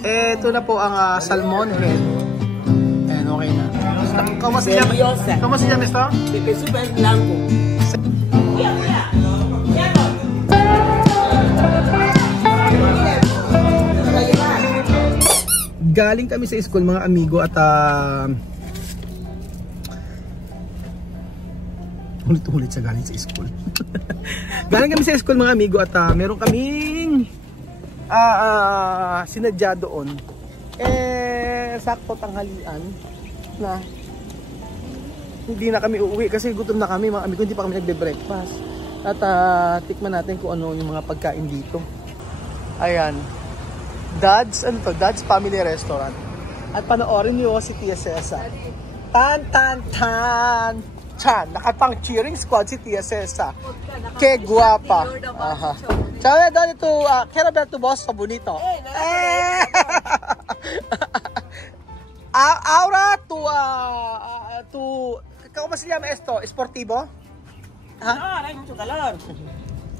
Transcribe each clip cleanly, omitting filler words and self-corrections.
Ito na po ang salmon head. Ayan, okay na. ¿Cómo se llama? ¿Cómo se llama esto? Pepe super blanco. Galing kami sa school mga amigo at ulit-ulit sa galing sa school. Galing kami sa school mga amigo at meron kaming sinadya doon. Sakto tanghalian na hindi na kami uuwi kasi gutom na kami mga amigo, hindi pa kami nagbe-breakfast. At tikman natin kung ano yung mga pagkain dito. Ayan. Dad's Family Restaurant. At panoorin niyo si Tia Cesa. Tan tan tan. Chan, nakapang cheering squad si Tia Cesa. Que guapa. Aha. Ciao, dali tu quiero ver tu voz so bonito. Ahora ¿cómo se llama esto? ¿Esportivo? Ah, hay mucho calor.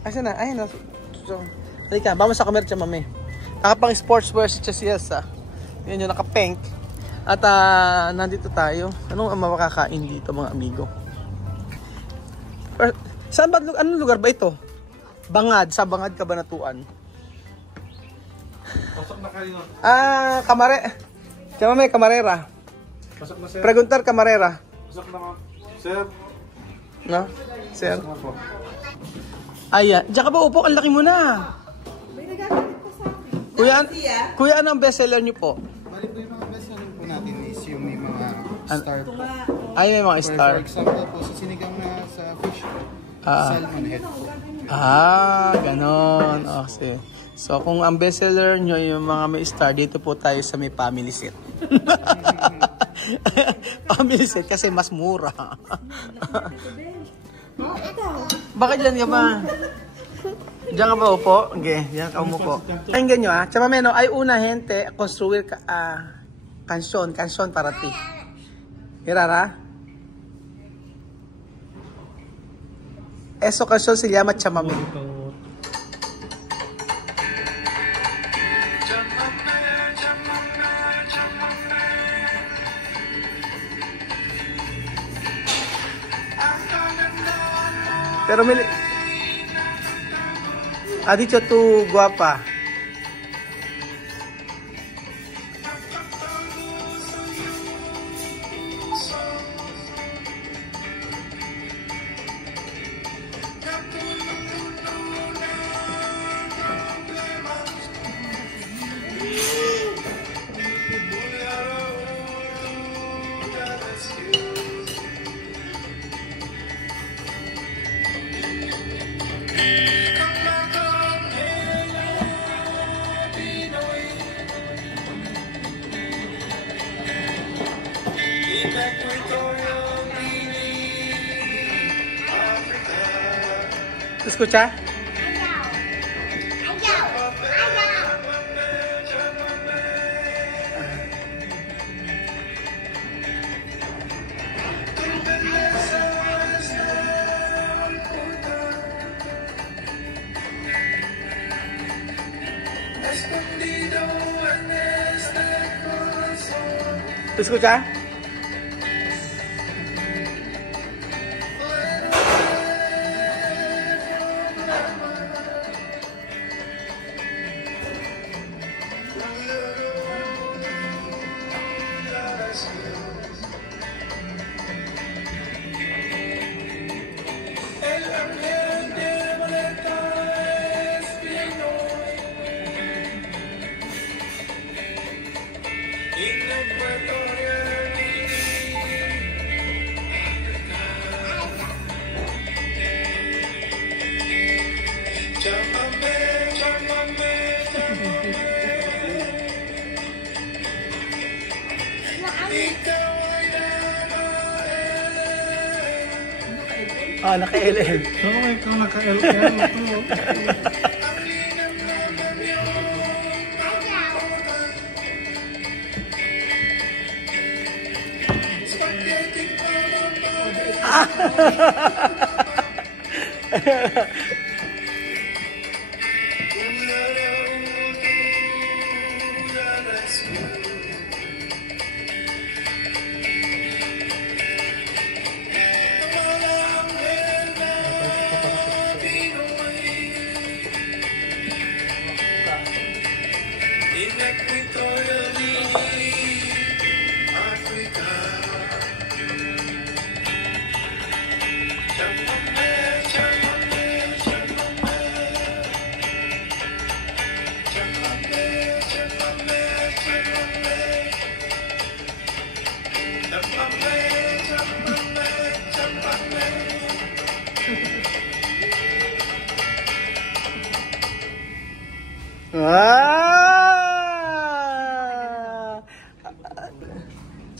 Asan na? Ay, no. Halika, vamos a comer siya, mami. Nakapang sportswear si Cesa. Yan yung naka-pink. At nandito tayo. Anong makakain dito mga amigo? Saan ba? Anong lugar ba ito? Bangad. Sa Bangad, Cabanatuan. Pasok na kayo. Chama may kamarera. Pasok na sir. Preguntar kamarera. Pasok na ma'am. Sir. No? Sir. Pasok na po. Ayan. Diyan ka ba upo? Ang laki mo na. Kuya, anong bestseller niyo po? Bali po yung mga bestseller po natin is yung may mga star po. Ay, may mga star. For example po, sa sinigang na sa fish po, salmon head po. Ganon. Okay. So, kung ang bestseller nyo yung mga may star, dito po tayo sa may family set. Family set kasi mas mura. Bakit dyan ka ba? Diyan ka ba upo? Okay, diyan ka umupo. Pakinggan nyo Chama menos, hay una gente a construir canción para ti. Mirara. Eso canción se llama chamamé. Pero may ha dicho tu guapa. ¿Te escucha? ¿Te escucha? Naka-LL. Oo, ikaw naka-LL ito.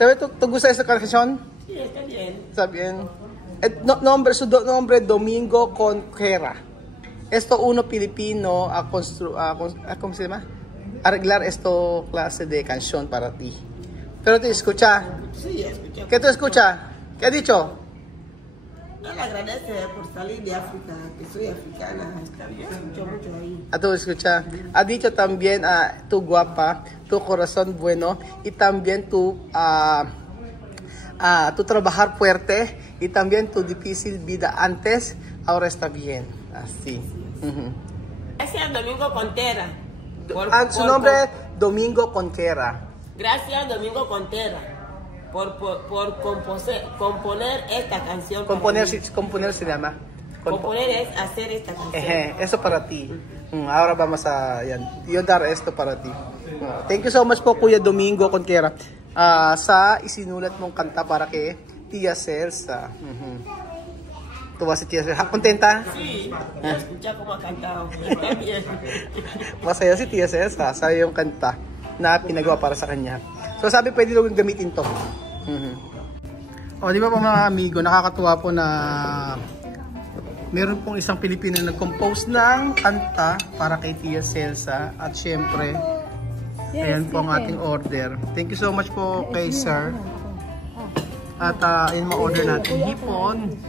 ¿Sabe te gusta esta canción? Sí, está bien. Está bien. Nombre Domingo Conquera. Esto uno Pilipino ¿cómo se llama? Arreglar esto clase de canción para ti. ¿Pero te escucha? Sí, escucha. ¿Qué te escucha? ¿Qué ha dicho? Él agradece por salir de África, que soy africana. Está bien, escucho mucho ahí. A tu escucha. Ha dicho también tu guapa, tu corazón bueno y también tu trabajar fuerte y también tu difícil vida antes, ahora está bien. Así. Gracias, Domingo Contera. Su nombre es Domingo Conquera. Gracias, Domingo Contera, por componer esta canción. Componer se llama. Componer es hacer esta canción. Eso para ti. Ahora vamos a yo dar esto para ti. Thank you so much po Kuya Domingo Conquera sa isinulat mong kanta para kay Tia Celsa. Tuwa si Tia Celsa. Contenta? Sí, escucha cómo ha cantado. Está bien. Masaya si Tia Celsa sa yung kanta na pinagawa para sa kanya. So sabi pwede daw gamitin to. O di ba po mga amigo, nakakatuwa po na meron pong isang Pilipino na nag-compose ng kanta para kay Tia Celsa. At syempre, ayan po ang ating order. Thank you so much po kay sir. At ayan ma-order natin hipon,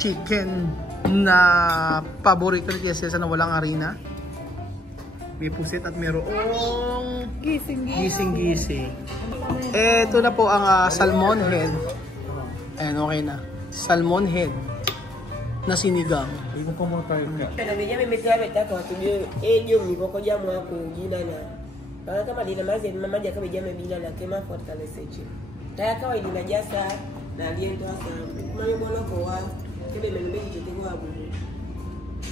chicken na paborito ni Tia Celsa na walang harina. May pusit at mayroong gising-gising. Ito na po ang salmon head. Ayan, okay na. Salmon head na sinigang. Pero me llame me sabe ta ko tuyo ellos mi poco llamo a kujina na. Para kama dina mazi mama ya kama llame bila la tema fortalece chi. Ta kawa dina jasa na aliento hasa. Mami bolo ko wa kebe me mbe chi tengo abu.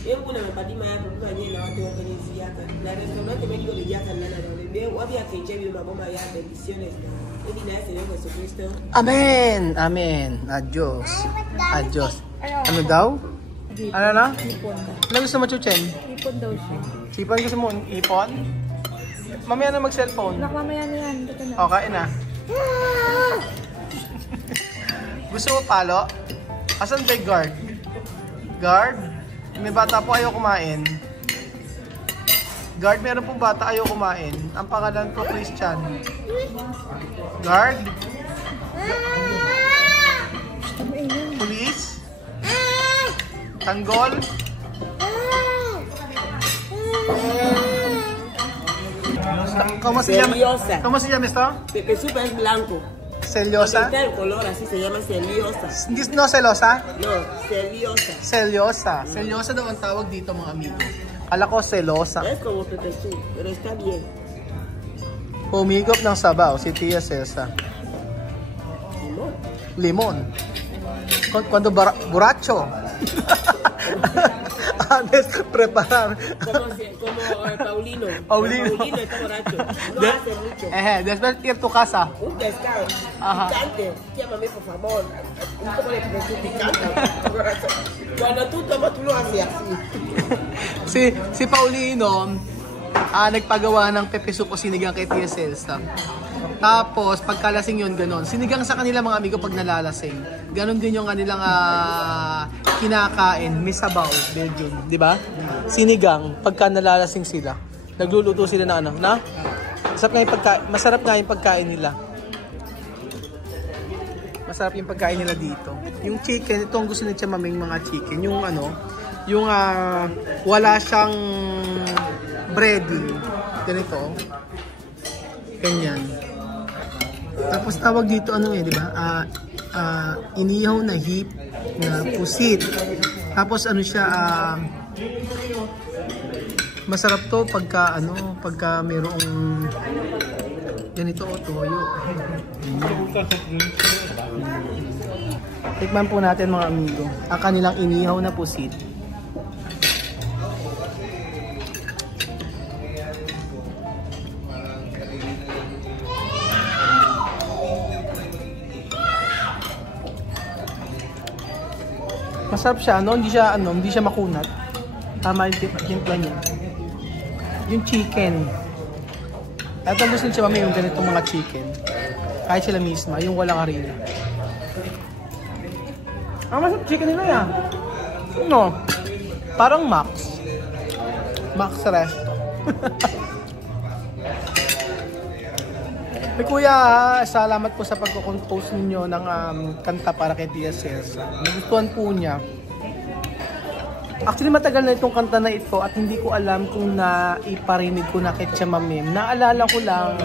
Hebu na mabadima yapo kwa nyinyi na watu wa kwenye ziaka. Na restaurant medio le yaka na na le wapi akechebi maboma ya bendiciones. Hindi na sa Yesu Kristo. Amen! Amen! Adios. Adios. Ano daw? Ano na? Ano gusto mo, Chuchen? Ipon daw siya. Sipon gusto mo? Ipon? Mamaya na mag-cellphone. Mamaya na yan. Dito na. O, kain na. Gusto mo palo? Asan ba yung guard? Guard? May bata po ayaw kumain. Guard, meron pong bata ayaw kumain. Ang pangalan ko, Christian. Guard? Police? Tanggol? ¿Cómo se llama? Celiosa. ¿Cómo se llama esto? Pepe supa es blanco. Celiosa. Está el color así se llama celiosa. No celosa? No, celiosa. Celiosa. Celiosa daw ang tawag dito mga amigo. Kala ko selosa. Es como Pepe Su, pero está bien. Humigop ng sabaw si Tia Celsa. Limon. Cuando borracho. Antes preparar. Como Paulino. Paulino. Paulino está borracho. No hace mucho. Después ir tu casa. Un pescado Ajá. picante. Llámame por favor. Un poco de Pepe Su picante. Cuando tú tomas, tú lo haces así. Si Paulino nagpagawa ng pepe soup o sinigang kay Tia Celsa. Tapos pagkalasing yun ganon. Sinigang sa kanila mga amigo pag nalalasing. Ganon din yung kanilang kinakain, misabaw, Belgium, di ba? Sinigang pagka nalalasing sila. Nagluluto sila na ano, na? Masarap nga yung pagkain nila. Masarap yung pagkain nila dito. Yung chicken, ito ang gusto ni Chamaming mga chicken, yung ano, yung wala siyang breading. Ganito. Ganyan. Tapos tawag dito ano di ba? Inihaw na hip na pusit. Tapos ano siya, masarap to pagka mayroong ganito o toyo. Tikman po natin mga amigo ang kanilang inihaw na pusit. Masarap siya, hindi siya makunat. Tama yung timpla niya. Yung chicken. At ang gusto niya yung ganitong mga chicken. Kahit sila misma, yung walang harina. Masarap chicken nila yan. No? Parang Max. Max Resto. Kuya, salamat po sa pagko-compose ninyo ng kanta para kay Tia Celsa. Nagustuhan po niya. Actually, matagal na itong kanta na ito at hindi ko alam kung naiparinig ko na kay Tia Mamem. Naalala ko lang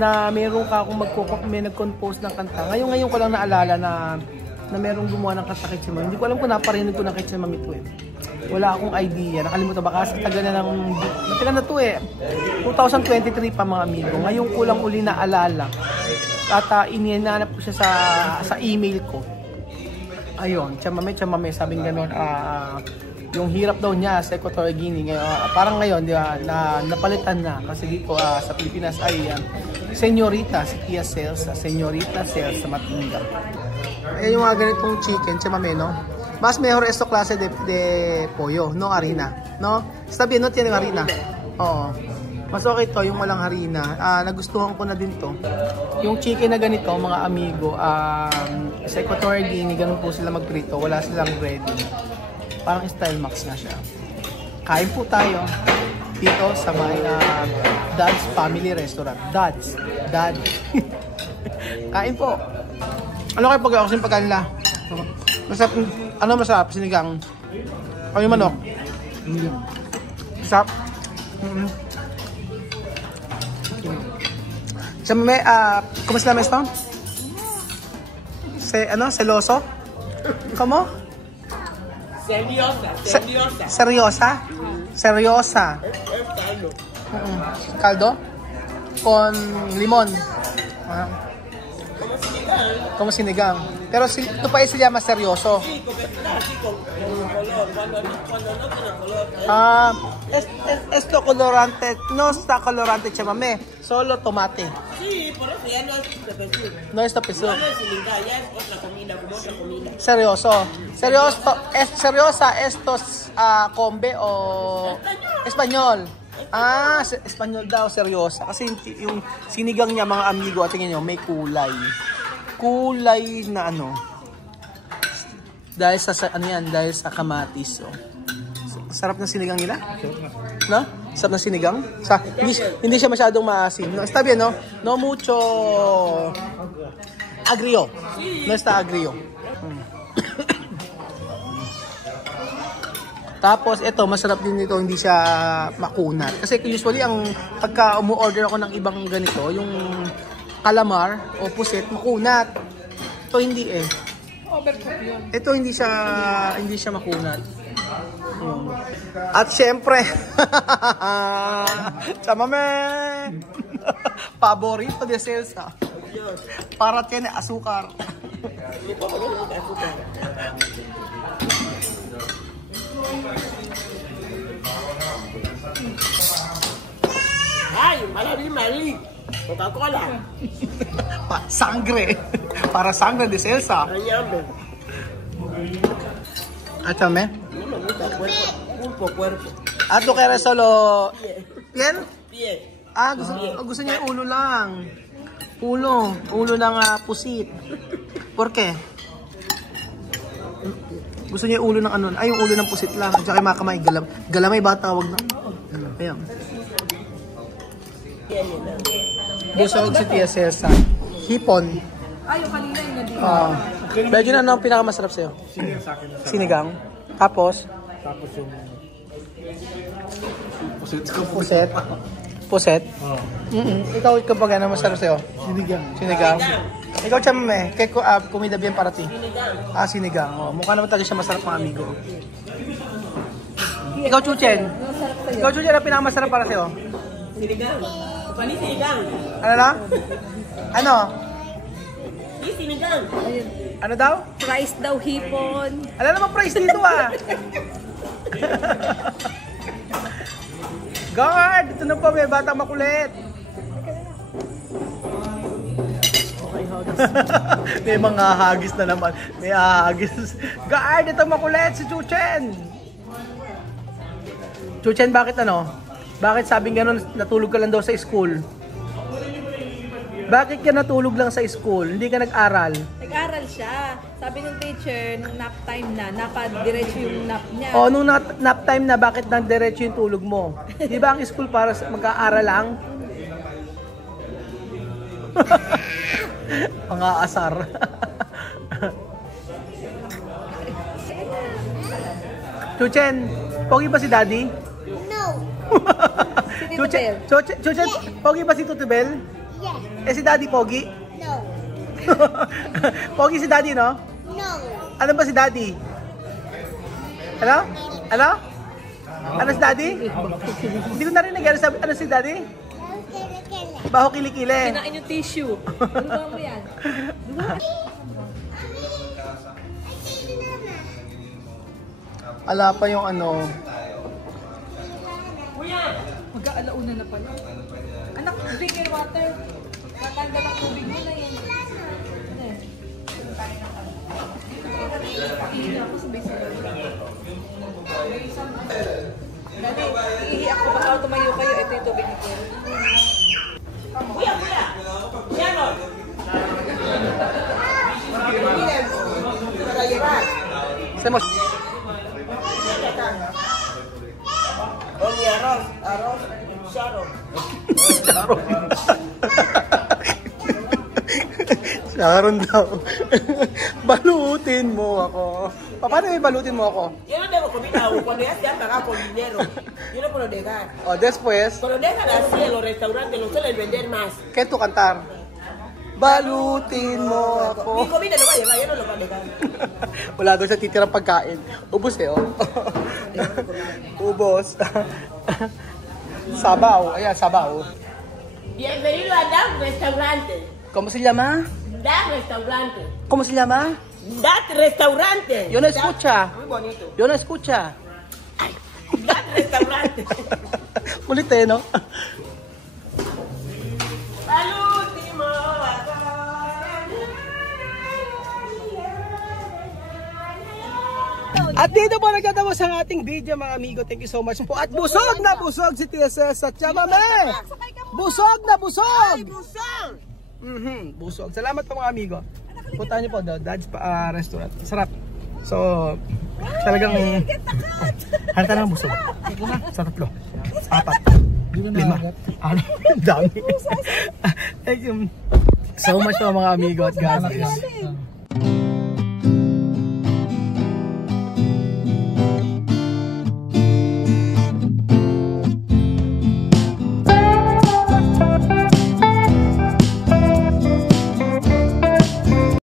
na meron ka akong may nag-compose ng kanta. Ngayon ko lang naalala na merong gumawa ng kanta kay Tia Mamem. Hindi ko alam kung naparinig ko na kay Tia Mamem ito eh. Wala akong idea. Nakalimutan baka sa tagal na na to eh. 2023 pa mga amigo. Ngayon ko lang uli naalala. At ininanap ko siya sa email ko. Ayun, Chamame, sabing gano'n. Yung hirap daw niya sa Equatorial Guinea. Parang ngayon, di ba, napalitan na. Kasi dito sa Pilipinas ay Senyorita, si Tia Celsa. Senyorita Celsa Matinda. Ayun yung mga ganitong chicken, Chamame, no? Mas mejor esto klase de pollo, no harina, no? Está bien, no tiene harina. Oo. Mas okay to yung walang harina. Nagustuhan ko na din to. Yung chicken na ganito, mga amigo, sa Equatorial Guinea, ganun po sila magprito. Wala silang breading. Parang style max na siya. Kain po tayo dito sa may Dad's Family Restaurant. Dad's. Dad. Kain po. Ano kayo pag-awasin pagkain nila? Masarap, ano masarap? Sinigang? O yung manok? Masarap? Chamame, ¿cómo se llama esto? ¿Celoso? ¿Cómo? Seriosa. ¿Seriosa? Seriosa. Caldo. ¿Caldo? Con limón. Como sinigang. Pero tu país se llama serioso. Sí, con color. Cuando no tiene color. Esto colorante, no está colorante, Chamame. Solo tomate. Sí, por eso ya no es tepezú. No es tepezú. Ya no es silica, ya es otra comida, como otra comida. Seryoso. Seryosa estos combe o Espanyol. Espanyol daw, seryosa. Kasi yung sinigang niya mga amigo, at tingnan niyo, may kulay. Kulay na dahil sa dahil sa kamatis. Sarap na sinigang nila. No? Sarap na sinigang. Hindi siya masyadong maasim. No, está bien, no? No mucho agrio. No está agrio. Tapos ito, masarap din ito, hindi siya makunat. Kasi usually pagka umu-order ako ng ibang ganito, yung calamar o puset, makunat. Ito hindi eh. Ito hindi siya makunat. At syempre, Chamame, paborito de Celsa. Para tiene azúcar. Ay, mali. Coca-Cola. Sangre. Para sangre de Celsa. Ayambe. Chame. No me gusta cuerpo. ¿Tú quieres solo piel? Pie. Gusto niya yung ulo lang. Ulo ng pusit. ¿Por qué? Gusto niya yung ulo ng yung ulo ng pusit lang. At saka yung mga kamay, galamay ba tawag na? Ayan. Busog si Tia Celsa. Hipon. Yung kanina yung nadi. Medyo na ang pinakamasarap sa'yo? Sinigang sa akin. Sinigang. Tapos Tapos yung puset. Puset? Oo. Ikaw kapag ano masarap sa'yo? Sinigang. Sinigang. Ikaw chame, kay comida bien para ti. Sinigang. Oh, mukha naman talaga siya masarap mga amigo. Ikaw Chuchen. Ikaw Chuchen, ang pinakamasarap para sa'yo? Sinigang. Pani sinigang. Ano na? Ano? Sinigang. Ano daw? Price daw hipon. Ano naman price dito Guard! Ito na po, may batang makulit. May mga hagis na naman. May hagis. Guard! Ito makulit si Chuchen! Chuchen, bakit ano? Bakit sabing gano'n natulog ka lang daw sa school? Bakit ka natulog lang sa school? Hindi ka nag-aral? Nag-aral siya. Sabi ng teacher, nung nap time na, napadiretso yung nap niya. O, nung nap time na, bakit nang-diretso yung tulog mo? Di ba ang school para mag-aaral lang? Mga asar. Chuchen, pogi ba si Daddy? No. Chuchen, pogi ba si Tutubel? Yes. Eh si Daddy pogi? No. Pogi si Daddy, no? No. Ano ba si Daddy? Ano? Ano? Ano si Daddy? Hindi ko narinig. Ano si Daddy? Baho kilikili. Kinain yung tissue. Lugaw mo yan. Ala pa yung ano. Mag-aalauna na pala. Anak, drink your water. Matanggal ang tubig mo na yan. Ihi ako sabay-sabay. Dati, ihi ako. Baka tumayo kayo. Ito yung tubig ni Kuya. Kuya! Sharon! Semos. Oni arroz. Sharon. Sharon daw. Balutin mo ako. Paano may balutin mo ako? Yo no tengo comida aún. Cuando ya se han pagado con dinero, yo no puedo dejar. O, después, Cuando dejan así en los restaurantes, no suelen vender más. ¿qué tu cantar? Balutin mo ako. Mi comida lo va a llevar, yo no lo voy a dejar. Wala doon sa titirang pagkain. Ubus eh, oh. Ubos. Sabaw. Ayan, sabaw. Bienvenido a DAC Restaurante. ¿Cómo se llama? DAC Restaurante. ¿Cómo se llama? DAC Restaurante. Yo no escucha. Muy bonito. Yo no escucha. DAC Restaurante. Kulit eh, no? Al último At dito po nagtatapos ang ating video mga amigo. Thank you so much po. At busog na busog si TSS at Chamame. Busog na busog. Busog. Salamat po mga amigo. Puntahan niyo po daw Dad's Restaurant. Sarap. So, talagang halata na busog. Sa 3, 4, 5, 6. Dami. Thank you so much po mga amigo at God bless.